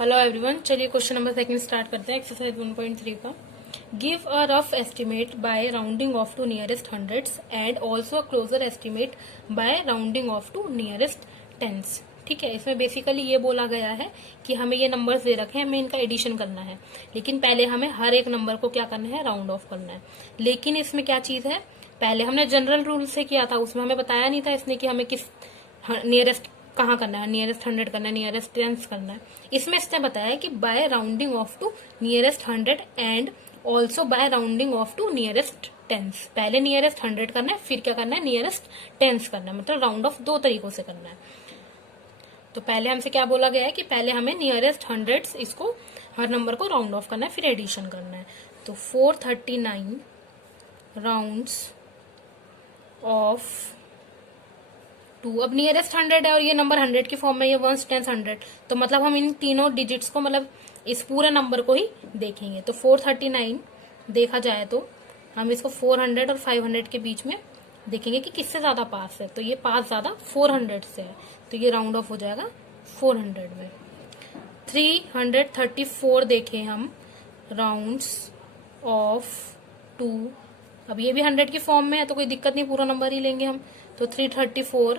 Hello everyone, चलिए question number second start करते हैं। एक्सरसाइज 1.3 का give a rough estimate by rounding off to nearest hundreds and also a closer estimate by rounding off to nearest tens. ठीक है, इसमें basically ये बोला गया है कि हमें ये नंबर्स दे रखे हैं, हमें इनका एडिशन करना है, लेकिन पहले हमें हर एक नंबर को क्या करना है, राउंड ऑफ करना है। लेकिन इसमें क्या चीज है, पहले हमने जनरल रूल से किया था, उसमें हमें बताया नहीं था इसने कि हमें किस नियरेस्ट कहाँ करना है, नियरेस्ट हंड्रेड करना है, नियरेस्ट टेंस करना है। इसमें इसने बताया कि by rounding off to nearest hundred and also by rounding off to nearest tens. पहले नियरेस्ट हंड्रेड करना है, फिर क्या करना है, नियरेस्ट टेंस करना है। मतलब राउंड ऑफ दो तरीकों से करना है। तो पहले हमसे क्या बोला गया है कि पहले हमें नियरेस्ट हंड्रेड्स, इसको हर नंबर को राउंड ऑफ करना है, फिर एडिशन करना है। तो 439 राउंड्स ऑफ 2। अब नियरेस्ट 100 है और ये नंबर 100 की फॉर्म में, ये वंस टेंस 100, तो मतलब हम इन तीनों डिजिट्स को, मतलब इस पूरे नंबर को ही देखेंगे। तो 439 देखा जाए तो हम इसको 400 और 500 के बीच में देखेंगे कि किससे ज्यादा पास है। तो ये पास ज्यादा 400 से है, तो ये राउंड ऑफ हो जाएगा 400 में। 334 देखें हम राउंड्स ऑफ 2। अब ये भी 100 की फॉर्म में है तो कोई दिक्कत नहीं, पूरा नंबर ही लेंगे हम। तो 334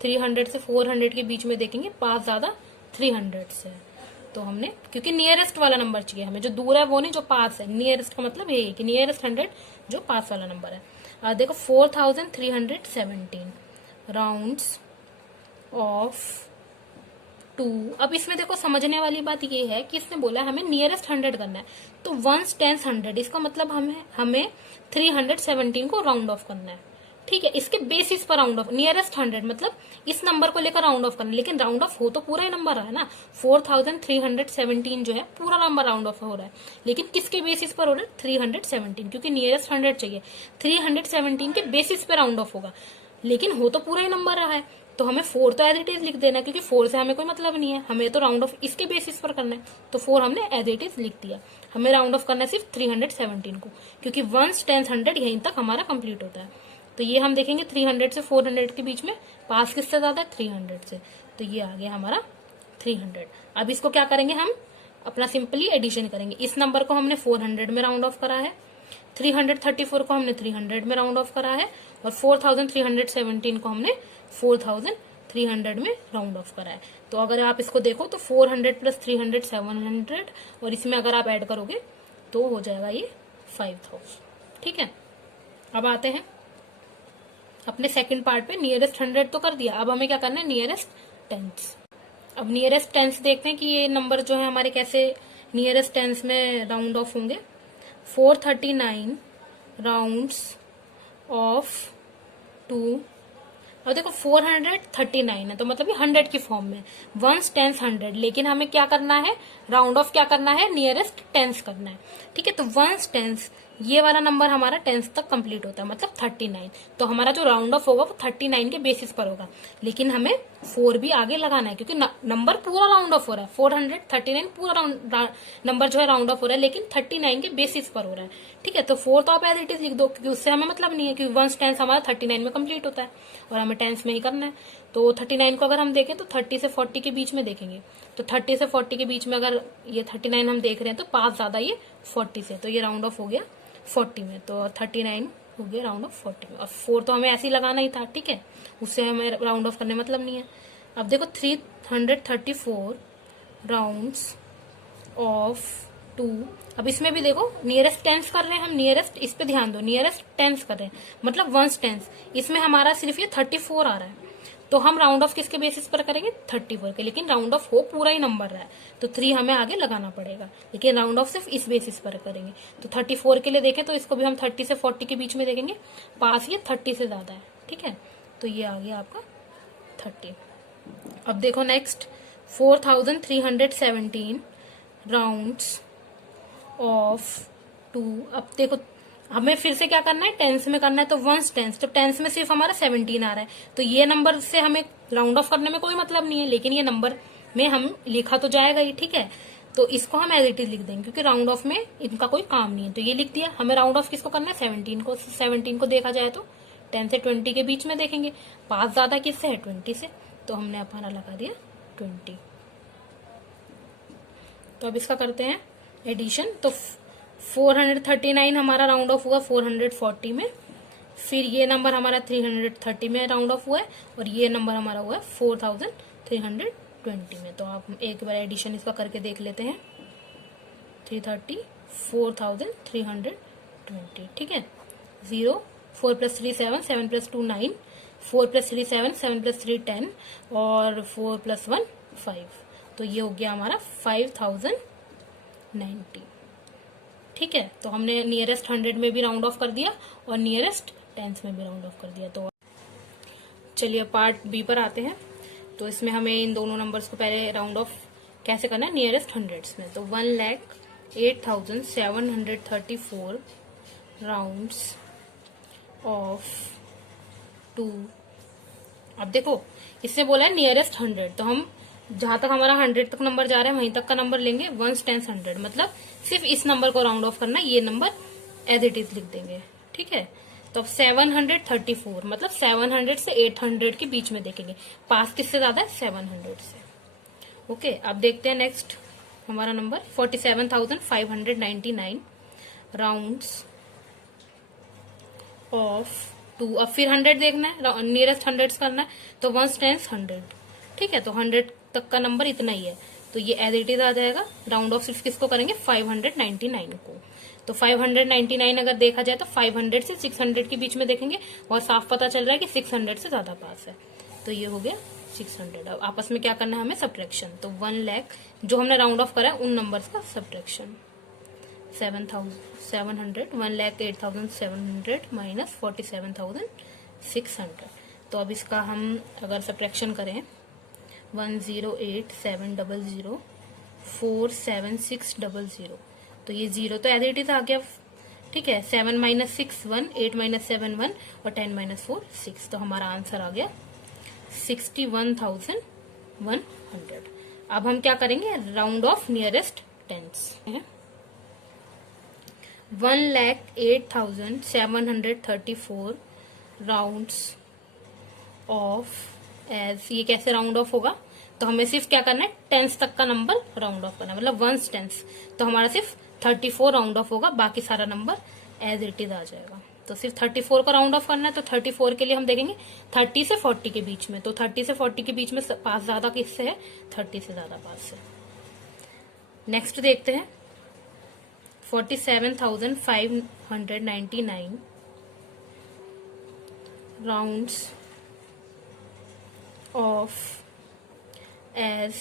300 से 400 के बीच में देखेंगे, पास ज्यादा 300 से है। तो हमने, क्योंकि नियरेस्ट वाला नंबर चाहिए हमें, जो दूर है वो नहीं, जो पास है। नियरेस्ट का मतलब ये है कि नियरेस्ट 100 जो पास वाला नंबर है। देखो 4317 राउंड्स ऑफ 2। अब इसमें देखो समझने वाली बात ये है कि इसने बोला हमें नियरेस्ट 100 करना है, तो वंस टेंस 100, इसका मतलब हमें 317 को राउंड ऑफ करना है। ठीक है, इसके बेसिस पर राउंड ऑफ, नियरेस्ट 100 मतलब इस नंबर को लेकर राउंड ऑफ करना है, लेकिन राउंड ऑफ हो तो पूरा ही नंबर रहा है ना। 4317 जो है पूरा नंबर राउंड ऑफ हो रहा है, लेकिन किसके बेसिस पर हो रहा है, 317, क्योंकि नियरेस्ट 100 चाहिए। 317 के बेसिस पे राउंड ऑफ होगा, लेकिन हो तो पूरा ही नंबर रहा है, तो हमें 4 तो एज इट इज लिख देना है, क्योंकि 4 से हमें कोई मतलब नहीं है, हमें तो राउंड ऑफ इसके बेसिस पर करना है। तो 4 हमने एज इट इज लिख दिया। हमें राउंड ऑफ करना है सिर्फ 317 को, क्योंकि वंस टेंस 100 यहीं तक हमारा कंप्लीट होता है। तो ये हम देखेंगे 300 से 400 के बीच में पास किससे ज्यादा है, 300 से। तो ये आ गया हमारा 300। अब इसको क्या करेंगे, हम अपना सिंपली एडिशन करेंगे। इस नंबर को हमने 400 में राउंड ऑफ करा है, 334 को हमने 300 में राउंड ऑफ करा है, और 4317 को हमने 4300 में राउंड ऑफ करा है। तो अगर आप इसको देखो तो 400 प्लस 300 700, और इसमें अगर आप ऐड करोगे तो हो जाएगा ये 5000। ठीक है, अब आते हैं अपने सेकंड पार्ट पे। नियरेस्ट 100 तो कर दिया, अब हमें क्या करना है, नियरेस्ट टेंस। अब नियरेस्ट टेंस देखते हैं कि ये नंबर जो है हमारे कैसे नियरेस्ट टेंस में राउंड ऑफ होंगे। 439 राउंड्स ऑफ 2। अब देखो 439 है, तो मतलब ये 100 की फॉर्म में, वंस टेंस 100, लेकिन हमें क्या करना है, राउंड ऑफ क्या करना है, नियरेस्ट टेंस करना है। ठीक है, तो वंस टेंस, ये वाला नंबर हमारा टेंस तक कंप्लीट होता है, मतलब 39। तो हमारा जो राउंड ऑफ होगा वो 39 के बेसिस पर होगा, लेकिन हमें 4 भी आगे लगाना है, क्योंकि नंबर पूरा राउंड ऑफ हो रहा है। 439 पूरा नंबर जो है राउंड ऑफ हो रहा है, लेकिन 39 के बेसिस पर हो रहा है। ठीक है, तो 4 तो आप एज इट इज लिख दो, क्योंकि उससे हमें मतलब नहीं है, क्योंकि वंस टेंस हमारा 39 में कंप्लीट होता है और हमें टेंस में ही करना है। तो 39 को अगर हम देखें तो 30 से 40 के बीच में देखेंगे, तो 30 से 40 के बीच में अगर ये 39 हम देख रहे हैं तो पास ज्यादा ये 40 से, तो ये राउंड ऑफ हो गया 40 में। तो 39 हो गया राउंड ऑफ 40 में, और 4 तो हमें ऐसे ही लगाना ही था। ठीक है, उससे हमें राउंड ऑफ करने मतलब नहीं है। अब देखो 334 राउंड्स ऑफ 2। अब इसमें भी देखो नियरेस्ट टेंस कर रहे हैं हम, नियरेस्ट, इस पे ध्यान दो, नियरेस्ट टेंस कर रहे हैं मतलब वंस टेंस। इसमें हमारा सिर्फ ये 34 आ रहा है, तो हम राउंड ऑफ किसके बेसिस पर करेंगे, 34 के, लेकिन राउंड ऑफ हो पूरा ही नंबर रहा है, तो 3 हमें आगे लगाना पड़ेगा, लेकिन राउंड ऑफ सिर्फ इस बेसिस पर करेंगे। तो 34 के लिए देखें तो इसको भी हम 30 से 40 के बीच में देखेंगे, पास ये 30 से ज्यादा है। ठीक है, तो ये आ गया आपका 30। अब देखो नेक्स्ट 4317 राउंड्स ऑफ 2। अब देखो हमें फिर से क्या करना है, टेंस में करना है, तो वंस टेंस, तो टेंस में सिर्फ हमारा 17 आ रहा है, तो ये नंबर से हमें राउंड ऑफ करने में कोई मतलब नहीं है, लेकिन ये नंबर में हम लिखा तो जाएगा ही। ठीक है, तो इसको हम एज इट इज लिख देंगे, क्योंकि राउंड ऑफ में इनका कोई काम नहीं है, तो ये लिख दिया। हमें राउंड ऑफ किसको करना है, 17 को। 17 को देखा जाए तो 10 से 20 के बीच में देखेंगे, पास ज्यादा किससे है, 20 से, तो हमने अपना लगा दिया 20। तो अब इसका करते हैं एडिशन। तो 439 हमारा राउंड ऑफ हुआ 440 में, फिर ये नंबर हमारा 330 में राउंड ऑफ हुआ है, और ये नंबर हमारा हुआ है 4320 में। तो आप एक बार एडिशन इसका करके देख लेते हैं। 330 4320, ठीक है। 0 4 + 3 7 7 + 2 9 4 + 3 7 7 + 3 10 और 4 + 1 5। तो ये हो गया हमारा 5090, ठीक है। तो हमने नियरेस्ट 100 में भी राउंड ऑफ कर दिया और नियरेस्ट टेंस में भी राउंड ऑफ कर दिया। तो चलिए पार्ट बी पर आते हैं। तो इसमें हमें इन दोनों नंबर्स को पहले राउंड ऑफ कैसे करना है नियरेस्ट हंड्रेड्स में। तो 1,08,734 राउंड्स ऑफ 2। अब देखो इससे बोला है नियरेस्ट 100, तो हम जहां तक हमारा 100 तक नंबर जा रहा है वहीं तक का नंबर लेंगे। 1s 10s 100 मतलब सिर्फ इस नंबर को राउंड ऑफ करना है, ये नंबर एज इट इज लिख देंगे, ठीक है। तो अब 734 मतलब 700 से 800 के बीच में देखेंगे, पास किससे ज्यादा है 700 से। ओके, अब देखते हैं नेक्स्ट हमारा नंबर 47,599 राउंड्स ऑफ 2। अब फिर 100 देखना है, नियरेस्ट 100 करना है, तो 1s 10s 100, ठीक है। तो 100 तक का नंबर इतना ही है, तो ये एज इट इज आ जाएगा। राउंड ऑफ सिर्फ किसको करेंगे 599 को। तो 599 अगर देखा जाए तो 500 से 600 के बीच में देखेंगे, और साफ पता चल रहा है कि 600 से ज्यादा पास है। तो ये हो गया 600। अब आपस में क्या करना है हमें सब्ट्रैक्शन। तो 1 लाख जो हमने राउंड ऑफ करा है उन नंबर्स का सब्ट्रैक्शन। 700 1,08,700 माइनस 47,600। तो अब इसका हम अगर सब्ट्रैक्शन करें 1,08,700 47600, तो ये 0 तो एज इट इज आ गया, ठीक है। 7 - 6 1, 8 - 7 1 और 10 - 4 6। तो हमारा आंसर आ गया 61,100। अब हम क्या करेंगे round off nearest tens. 1,08,734 rounds off as, ये कैसे राउंड ऑफ होगा, तो हमें सिर्फ क्या करना है टेंस तक का नंबर राउंड ऑफ करना है, मतलब 1s 10s। तो हमारा सिर्फ 34 राउंड ऑफ होगा, बाकी सारा नंबर एज इट इज आ जाएगा। तो सिर्फ 34 को राउंड ऑफ करना है। तो 34 के लिए हम देखेंगे 30 से 40 के बीच में। तो 30 से 40 के बीच में पास ज्यादा किससे है 30 से ज्यादा पास है। नेक्स्ट देखते हैं 47,599 राउंड्स ऑफ एज।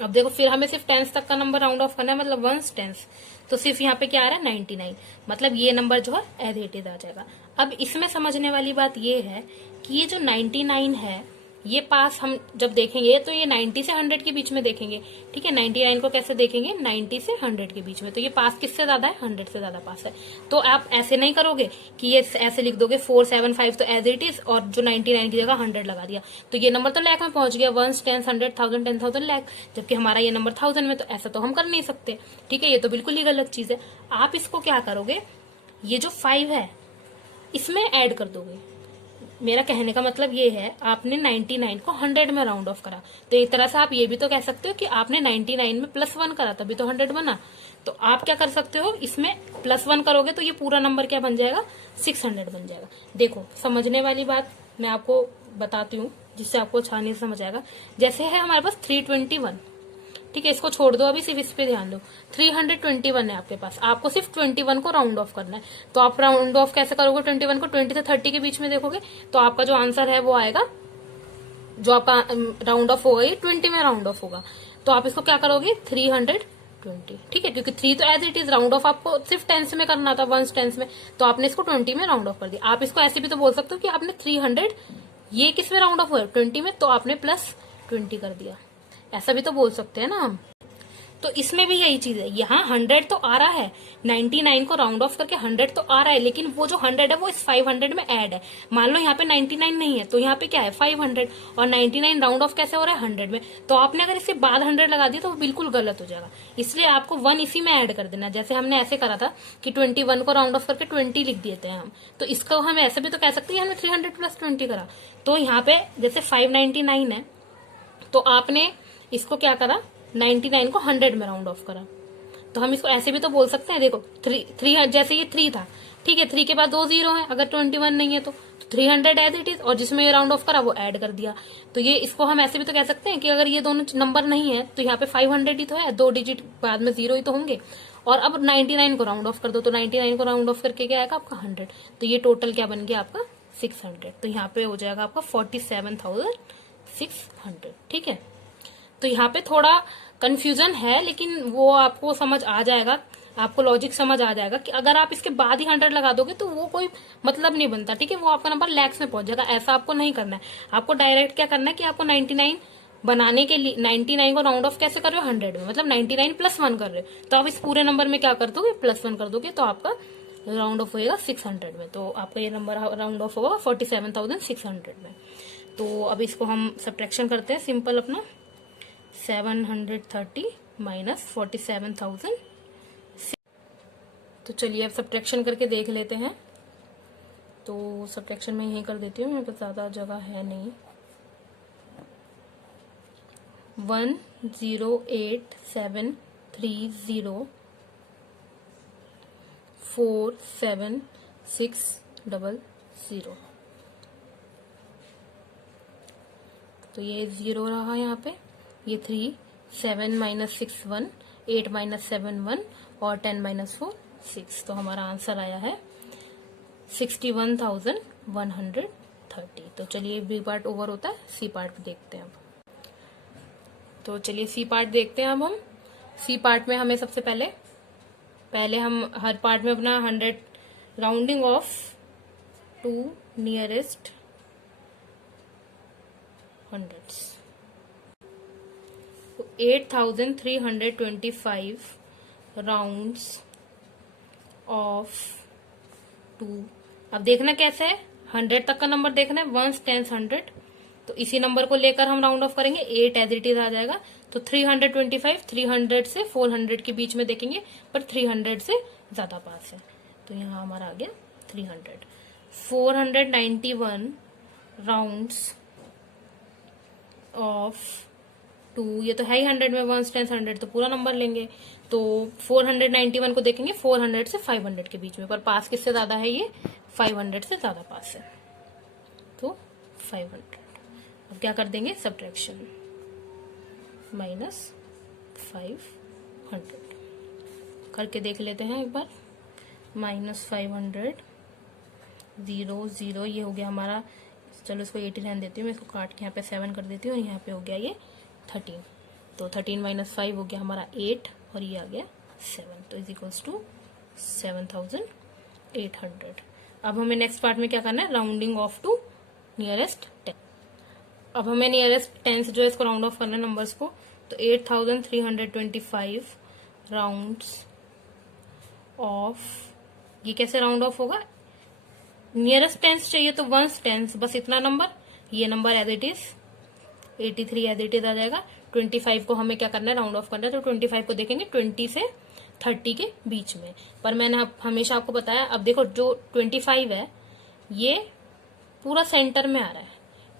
अब देखो फिर हमें सिर्फ 10s तक का नंबर राउंड ऑफ करना है, मतलब 1s 10s। तो सिर्फ यहाँ पे क्या आ रहा है 99, मतलब ये नंबर जो है एज इट इज आ जाएगा। अब इसमें समझने वाली बात ये है कि ये जो 99 है ये पास हम जब देखेंगे तो ये 90 से 100 के बीच में देखेंगे, ठीक है। 99 को कैसे देखेंगे 90 से 100 के बीच में। तो ये पास किससे ज्यादा है 100 से ज्यादा पास है। तो आप ऐसे नहीं करोगे कि ये ऐसे लिख दोगे 475 तो एज इट इज, और जो 99 की जगह 100 लगा दिया, तो ये नंबर तो लाख में पहुंच गया 1s 10s 100 1000 10,000 लाख, जबकि हमारा ये नंबर 1000 में। तो ऐसा तो हम कर नहीं सकते, ठीक है। ये तो बिल्कुल ही गलत चीज है। आप इसको क्या करोगे, ये जो 5 है इसमें ऐड कर दोगे। मेरा कहने का मतलब ये है आपने 99 को 100 में राउंड ऑफ करा, तो एक तरह से आप ये भी तो कह सकते हो कि आपने 99 में +1 करा तभी तो 100 बना। तो आप क्या कर सकते हो इसमें +1 करोगे तो ये पूरा नंबर क्या बन जाएगा 600 बन जाएगा। देखो समझने वाली बात मैं आपको बताती हूँ जिससे आपको आसानी से समझ आएगा। जैसे है हमारे पास 321, ठीक है, इसको छोड़ दो अभी, सिर्फ इस पे ध्यान दो। 321 है आपके पास, आपको सिर्फ 21 को राउंड ऑफ करना है। तो आप राउंड ऑफ कैसे करोगे 21 को 20 से 30 के बीच में देखोगे, तो आपका जो आंसर है वो आएगा, जो आपका राउंड ऑफ होगा ये 20 में राउंड ऑफ होगा। तो आप इसको क्या करोगे 320, ठीक है, क्योंकि 3 तो as it is round off आपको सिर्फ 10s में करना था 1s 10s में, तो आपने इसको 20 में राउंड ऑफ कर दिया। आप इसको ऐसे भी तो बोल सकते हो कि आपने 300 ये किस में राउंड ऑफ हुआ 20 में, तो आपने +20 कर दिया, ऐसा भी तो बोल सकते हैं ना हम। तो इसमें भी यही चीज है, यहाँ 100 तो आ रहा है, 99 को राउंड ऑफ करके 100 तो आ रहा है, लेकिन वो जो 100 है वो इस 500 में ऐड है। मान लो यहाँ पे 99 नहीं है तो यहाँ पे क्या है 500, और 99 राउंड ऑफ कैसे हो रहा है 100 में। तो आपने अगर इसके बाद 100 लगा दिया तो वो बिल्कुल गलत हो जाएगा, इसलिए आपको 1 इसी में ऐड कर देना। जैसे हमने ऐसे करा था कि 21 को राउंड ऑफ करके 20 लिख देते हैं हम, तो इसको हम ऐसे भी तो कह सकते हैं हमने 300 + 20 करा। तो यहाँ पे जैसे 599 है तो आपने इसको क्या करा 99 को 100 में राउंड ऑफ करा। तो हम इसको ऐसे भी तो बोल सकते हैं, देखो थ्री जैसे ये 3 था, ठीक है, 3 के बाद 2 जीरो है, अगर 21 नहीं है तो 300 एज इट इज, और जिसमें ये राउंड ऑफ करा वो ऐड कर दिया। तो ये इसको हम ऐसे भी तो कह सकते हैं कि अगर ये दोनों नंबर नहीं है तो यहाँ पे 500 ही तो है, 2 डिजिट बाद में 0 ही तो होंगे। और अब 99 को राउंड ऑफ कर दो, तो 99 को राउंड ऑफ करके क्या आएगा आपका 100। तो ये टोटल क्या बन गया आपका 600। तो यहाँ पे हो जाएगा आपका 47,600। ठीक है, तो यहाँ पे थोड़ा कंफ्यूजन है, लेकिन वो आपको समझ आ जाएगा, आपको लॉजिक समझ आ जाएगा कि अगर आप इसके बाद ही 100 लगा दोगे तो वो कोई मतलब नहीं बनता। ठीक है, वो आपका नंबर लैक्स में पहुंच जाएगा। ऐसा आपको नहीं करना है, आपको डायरेक्ट क्या करना है कि आपको 99 बनाने के लिए 99 को राउंड ऑफ कैसे कर रहे हो 100 में, मतलब 99 प्लस 1 कर रहे हो, तो आप इस पूरे नंबर में क्या कर दोगे प्लस 1 कर दोगे, तो आपका राउंड ऑफ होएगा 600 में। तो आपका ये नंबर राउंड ऑफ होगा 47,600 में। तो अब इसको हम सब्ट्रैक्शन करते हैं सिंपल अपना, 730 माइनस 47,000। तो चलिए अब सब्ट्रैक्शन करके देख लेते हैं। तो सब्ट्रैक्शन में यही कर देती हूँ, मेरे पास ज़्यादा जगह है नहीं। 108,730,47600। तो ये 0 रहा यहाँ पे, ये 3, 7 माइनस 6 1, 8 माइनस 7 1, और 10 माइनस 4 6। तो हमारा आंसर आया है 61,130। तो चलिए बी पार्ट ओवर होता है, सी पार्ट भी देखते हैं अब। तो चलिए सी पार्ट देखते हैं अब हम। सी पार्ट में हमें सबसे पहले हम हर पार्ट में अपना 100 rounding off to nearest hundreds, तो 8,325 राउंड्स ऑफ 2। अब देखना कैसे है, 100 तक का नंबर देखना है, 1s 10s 100, तो इसी नंबर को लेकर हम राउंड ऑफ करेंगे, 8 एज इट इज आ जाएगा। तो 325 300 से 400 के बीच में देखेंगे, पर 300 से ज्यादा पास है, तो यहाँ हमारा आ गया 300। 491 राउंड्स ऑफ 2, ये तो है ही 100 में, 1s 10s 100, तो पूरा नंबर लेंगे। तो 491 को देखेंगे 400 से 500 के बीच में, पर पास किससे ज्यादा है, ये 500 से ज्यादा पास है, तो 500। अब क्या कर देंगे सब्ट्रैक्शन, माइनस 500 करके देख लेते हैं एक बार। माइनस 500 0 0, ये हो गया हमारा, चलो इसको 80 रहने देती हूँ, मैं इसको काट के यहाँ पे 7 कर देती हूँ, और यहाँ पे हो गया ये 13। तो 13 माइनस 5 हो गया हमारा 8, और ये आ गया 7, तो इज इक्वल्स टू 7,800। अब हमें नेक्स्ट पार्ट में क्या करना है, राउंडिंग ऑफ टू नियरेस्ट 10। अब हमें नियरेस्ट 10 जो है इसको राउंड ऑफ करना है नंबर्स को, तो 8,325 राउंड्स ऑफ, ये कैसे राउंड ऑफ होगा, नियरेस्ट 10 चाहिए तो 1s 10s, बस इतना नंबर, ये number as it is 83 as it is आ जाएगा। 25 को हमें क्या करना है राउंड ऑफ करना है, तो 25 को देखेंगे 20 से 30 के बीच में, पर मैंने हमेशा आपको बताया, अब देखो जो 25 है ये पूरा सेंटर में आ रहा है,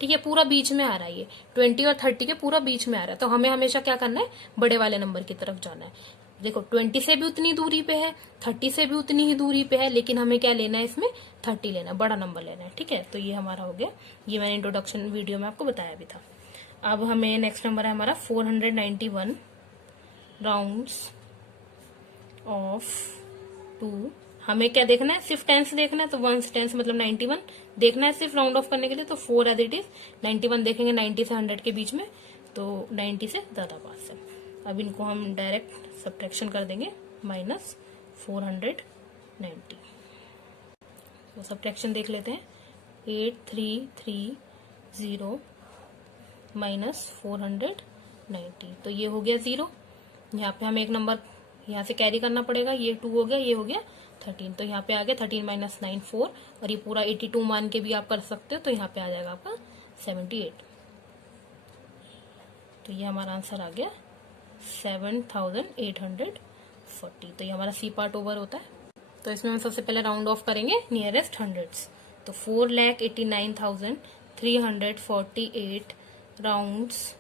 ठीक है, पूरा बीच में आ रहा है, ये 20 और 30 के पूरा बीच में आ रहा है, तो हमें हमेशा क्या करना है बड़े वाले नंबर की तरफ जाना है। देखो 20 से भी उतनी दूरी पे है, 30 से भी उतनी ही दूरी पे है, लेकिन हमें क्या लेना है इसमें 30 लेना है, बड़ा नंबर लेना है। ठीक है, तो ये हमारा हो गया, ये मैंने इंट्रोडक्शन वीडियो में आपको बताया भी था। अब हमें नेक्स्ट नंबर है हमारा 491 राउंड्स ऑफ 2। हमें क्या देखना है, सिर्फ 10s देखना है, तो 1s 10s मतलब 91 देखना है सिर्फ राउंड ऑफ करने के लिए, तो 4 एज इट इज 91 देखेंगे 90 से 100 के बीच में, तो 90 से ज्यादा पास है। अब इनको हम डायरेक्ट सब्ट्रैक्शन कर देंगे, माइनस 490। तो सब्ट्रैक्शन देख लेते हैं, 8330 माइनस 490, तो ये हो गया 0। यहाँ पे हमें एक नंबर यहाँ से कैरी करना पड़ेगा, ये 2 हो गया, ये हो गया 13, तो यहाँ पे आ गया 13 माइनस 9 4, और ये पूरा 82 मान के भी आप कर सकते हो, तो यहाँ पे आ जाएगा आपका 78। तो ये हमारा आंसर आ गया 7,840। तो ये हमारा सी पार्ट ओवर होता है। तो इसमें हम सबसे पहले राउंड ऑफ करेंगे नियरेस्ट हंड्रेड्स, तो 4,89,348 राउंड्स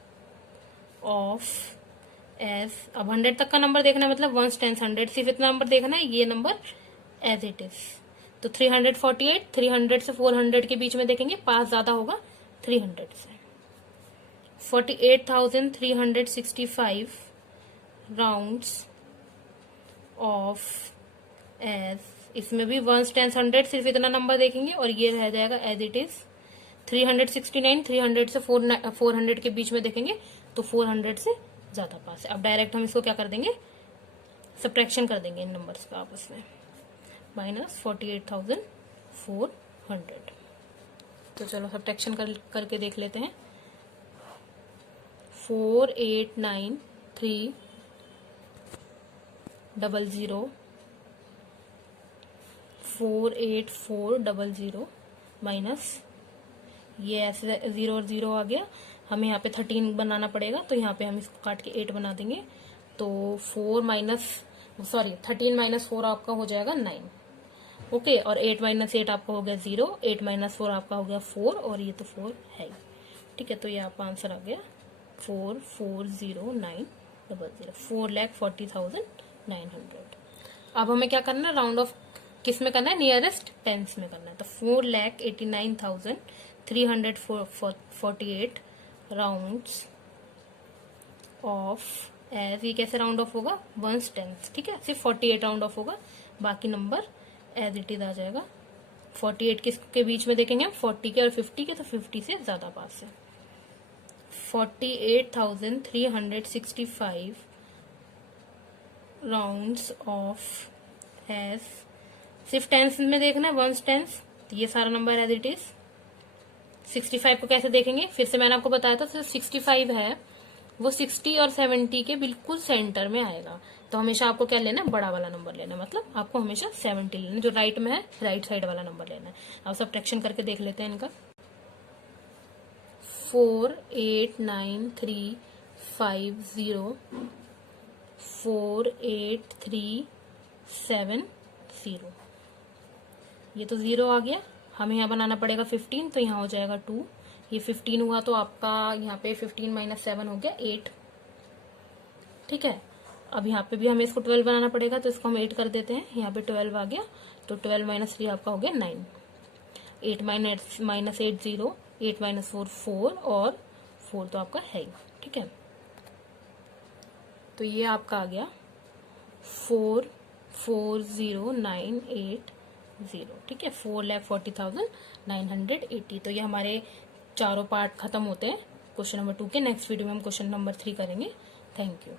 ऑफ एज, अब 100 तक का नंबर देखना है, मतलब 1s 10s 100, सिर्फ इतना नंबर देखना है, ये नंबर एज इट इज। तो 348, 300 से 400 के बीच में देखेंगे, पास ज्यादा होगा 300 से। 48,365 राउंड्स ऑफ एज, इसमें भी 1s 10s 100, सिर्फ इतना नंबर देखेंगे और ये रह जाएगा एज इट इज। 369, 300 से 400 के बीच में देखेंगे तो 400 से ज्यादा पास है। अब डायरेक्ट हम इसको क्या कर देंगे, सब्ट्रैक्शन कर देंगे इन नंबर्स का आपस में, माइनस 48,400। तो चलो सब्ट्रैक्शन करके देख लेते हैं। 489300 48400 माइनस ये ऐसे 0 और 0 आ गया, हमें यहाँ पे 13 बनाना पड़ेगा, तो यहाँ पे हम इसको काट के 8 बना देंगे। तो 13 माइनस 4 आपका हो जाएगा 9, ओके। और 8 माइनस 8 आपका हो गया 0, 8 माइनस 4 आपका हो गया 4, और ये तो 4 है, ठीक है। तो ये आपका आंसर आ गया 440,900, 4,40,900। अब हमें क्या करना है, राउंड ऑफ किस में करना है, नियरेस्ट टेंस में करना है। तो 4,89,348 राउंड्स ऑफ एज, ये कैसे राउंड ऑफ होगा, 1s 10s, ठीक है। सिर्फ 48 राउंड ऑफ होगा, बाकी नंबर एज इट इज आ जाएगा। 48 किसके बीच में देखेंगे हम, 40 के और 50 के, तो 50 से ज्यादा पास है। 48,365 राउंड्स ऑफ एज, सिर्फ टेंस में देखना है, 1s 10s, तो ये सारा नंबर एज इट इज। 65 को कैसे देखेंगे, फिर से मैंने आपको बताया था, 65 है वो 60 और 70 के बिल्कुल सेंटर में आएगा। तो हमेशा आपको क्या लेना है, बड़ा वाला नंबर लेना है, मतलब आपको हमेशा 70 लेना है, जो राइट में है, राइट साइड वाला नंबर लेना है। अब सब्ट्रैक्शन करके देख लेते हैं इनका। 489350 48370, ये तो 0 आ गया, हमें यहाँ बनाना पड़ेगा 15, तो यहाँ हो जाएगा 2, ये 15 हुआ, तो आपका यहाँ पे 15 माइनस 7 हो गया 8, ठीक है। अब यहाँ पे भी हमें इसको 12 बनाना पड़ेगा, तो इसको हम 8 कर देते हैं, यहाँ पे 12 आ गया, तो 12 माइनस 3 आपका हो गया 9, 8 माइनस 8 0, 8 माइनस 4 4, और 4 तो आपका है, ठीक है। तो ये आपका आ गया 440,980, ठीक है, 4,40,980। तो ये हमारे चारों पार्ट खत्म होते हैं क्वेश्चन नंबर 2 के। नेक्स्ट वीडियो में हम क्वेश्चन नंबर 3 करेंगे। Thank you.